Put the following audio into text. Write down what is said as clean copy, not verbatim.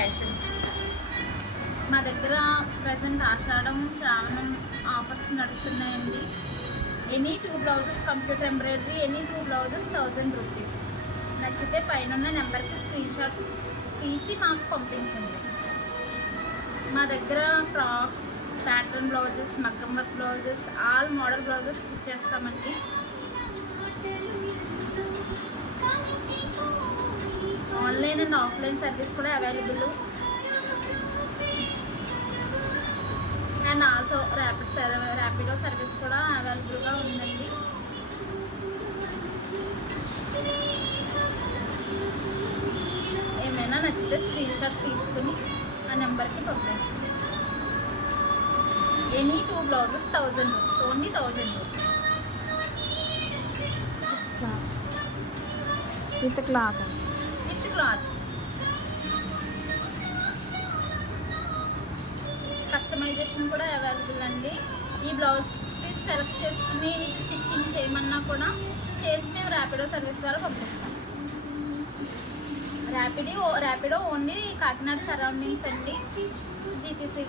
ఫ్యాషన్స్. మా దగ్గర present Ashadham Shravanam offers నడుస్తున్నాయండి. Any 2 blouses computer embroidery, any 2 blouses 1000 rupees. నచ్చితే పైన నెంబర్కి స్క్రీన్ షాట్ తీసి మాకు పంపించండి. మా దగ్గర ఫ్రాక్స్, ప్యాటర్న్ బ్లౌజెస్, మగ్గం work blouses, all model blouses stitch చేస్తామండి. ఆన్లైన్ అండ్ ఆఫ్లైన్ సర్వీస్ కూడా అవైలబుల్. అండ్ ఆల్సో ర్యాపిడో సర్వీస్ కూడా అవైలబుల్గా ఉందండి. ఏమైనా నచ్చితే స్క్రీన్ షాట్ తీసుకుని ఆ నెంబర్కి పంపించండి. Any 2 blouses 1000 rupees, only 1000 rupees with cloth. Customisation కూడా అవైలబుల్ అండి. ఈ బ్లౌజ్ పీస్ సెలెక్ట్ చేసుకుని విత్ స్టిచ్చింగ్ చేయమన్నా కూడా చేసి మేము ర్యాపిడో సర్వీస్ ద్వారా పంపిస్తాం. ర్యాపిడో ఓన్లీ కాకినాడ సరౌండింగ్స్ అండి. జీటీసీ